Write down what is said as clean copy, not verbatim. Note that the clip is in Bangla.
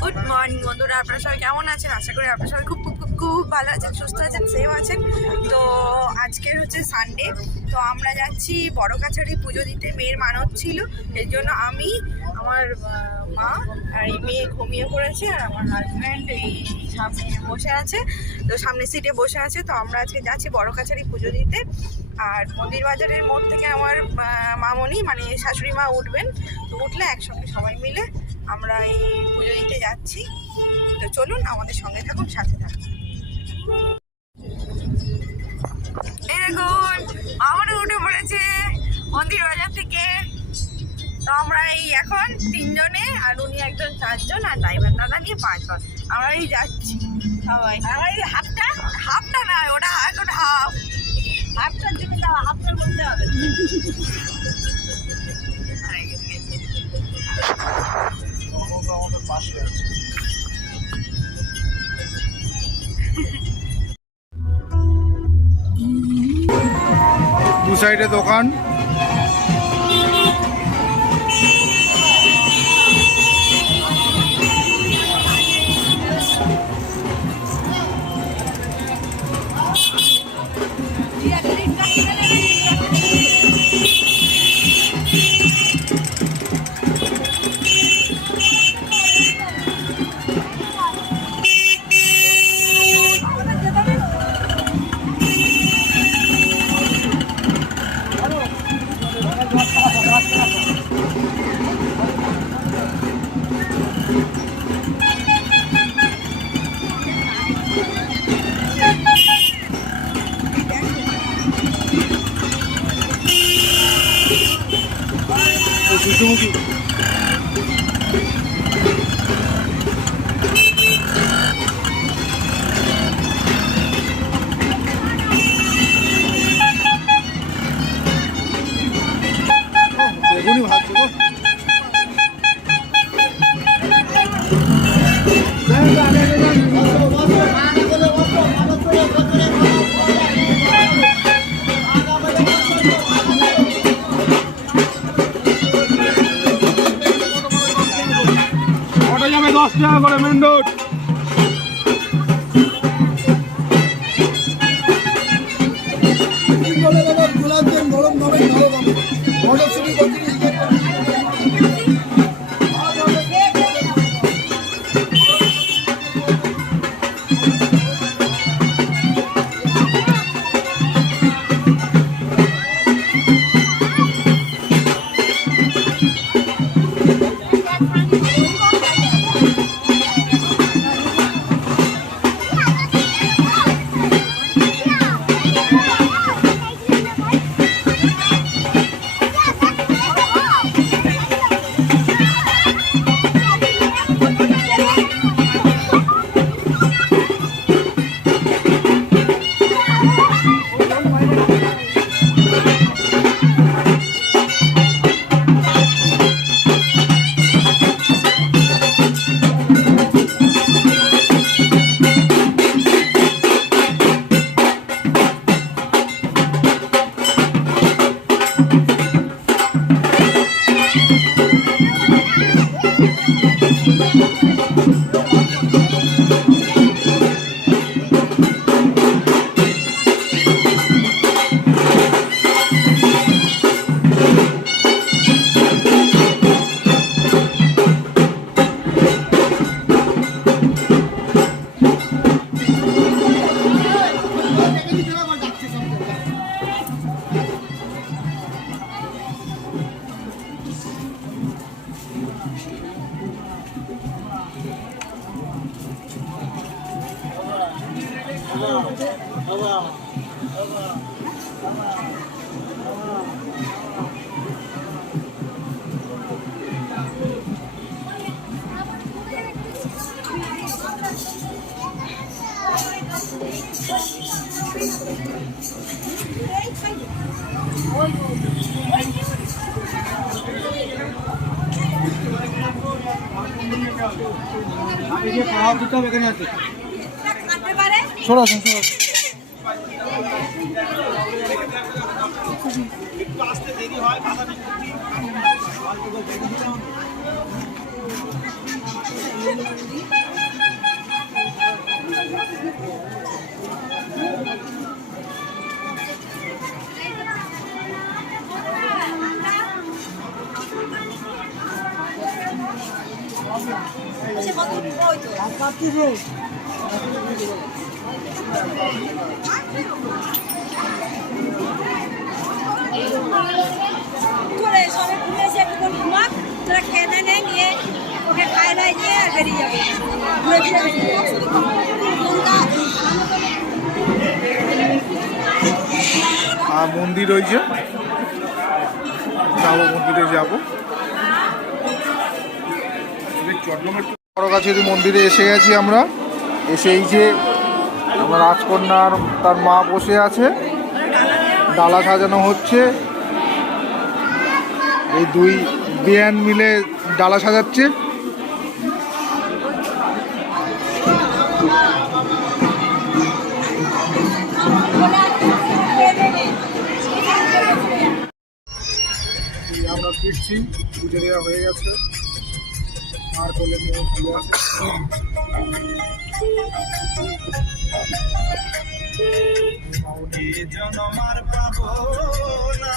গুড মর্নিং বন্ধুরা, আপনারা সবাই কেমন আছেন? আশা করি আপনারা সবাই খুব খুব খুব খুব ভালো আছেন, সুস্থ আছেন, সেফ আছেন। তো আজকের হচ্ছে সানডে, তো আমরা যাচ্ছি বড় কাছারি পুজো দিতে। মেয়ের মানত ছিল, এর জন্য আমি, আমার মা আর এই মেয়ে ঘুমিয়ে পড়েছে, আর আমার হাজব্যান্ড এই সামনে বসে আছে, তো সামনের সিটে বসে আছে। তো আমরা আজকে যাচ্ছি বড় কাছারি পুজো দিতে। আর মন্দির বাজারের মোড় থেকে আমার মামনি মানে শাশুড়ি মা উঠবেন, তো উঠলে একসঙ্গে সবাই মিলে আমরা এই পুজো দিতে যাচ্ছি। তো চলুন আমাদের সঙ্গে থাকুন, সাথে থাকুন। দেখুন আমারও উঠে পড়েছে মন্দির বাজার থেকে। তো আমরা এই এখন 3 জনে, আর উনি একজন 4 জন, আর ড্রাইভার দাদা নিয়ে 5 জন আমরা এই যাচ্ছি সবাই। আমার এই হাফটা না, ওটা এখন হাফটার জন্য হাফটার বলতে হবে। দু সাইডে দোকান। সূর্যমুখী বেগুনি ভাজছে গো। অটো যাবে 10 টাকা করে মেন রোড। সরা আসতে দেরি হয়। তোরা সবাই ঘুরে এসে একটু ঘুমাক, তোরা খেয়ে নেয় নিয়ে ওকে খায় নাই নিয়ে আর বেরিয়ে যাবে, ঘুরে ফিরে বেরিয়ে যাবে। আর মন্দির রয়েছে, যাবো মন্দিরে যাবো। বড়গাছের মন্দিরে এসে গেছি আমরা। এসে এই যে আমার রাজকন্যার তার মা বসে আছে, ডালা সাজানো হচ্ছে। এই দুই বিয়ান মিলে ডালা সাজাচ্ছে। আমরা ফিরছি, পুজো দেওয়া হয়ে গেছে। আর বলে ফিরে আসে জনমার পাবো না